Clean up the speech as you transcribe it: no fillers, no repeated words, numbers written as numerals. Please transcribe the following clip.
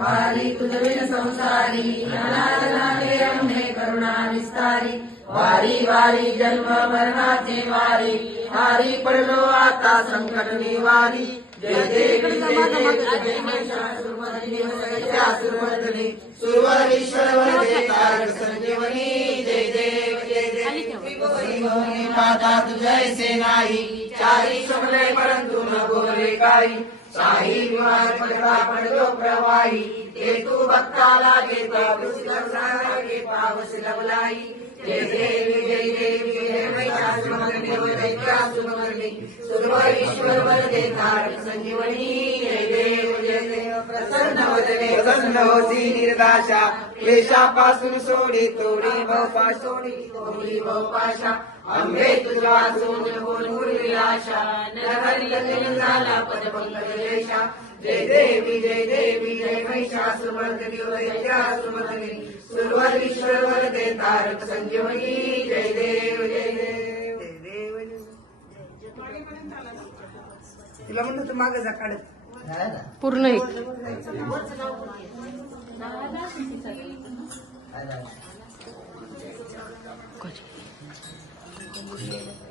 वारी तुझविन संसारी अनाथ नाथे रमणे करुणा विस्तारी वारी वारी जन्म मरणाचे वारी हारी पडलो आता संकट निवारी जय जय जय महिषासुरमर्दिनी सुरवरीश्वर वरदे तारक संजीवनी जय देव जय देव माता तुझैसे नाही चारी शुक्ले परंतु न बोले काही साई विवार पडला पडलो प्रवाही ते तू भक्ताला घेता पुष्कळ पावस लवलाई जय देवी जय देवी जय महिषासुरमर्दिनी दैत्यासुरमर्दिनी सुरवरीश्वर वरदे तारक संजीवनी जय देव प्रसन्न वदने प्रसन्न होती निर्दाशा क्लेशापासून सोडी तोडी भवपाशा अंबे तुझा वाचून बोलून आशा नरहरी झाला पदपंकजेशा जय देवी जय महिषासुरमर्दिनी दैत्यासुरमर्दिनी सुरवरीश्वर वरदे तारक संजीवनी जय देव जय देव जय देव तिला म्हणलं तर मागे जा काढत पूर्ण एक Good.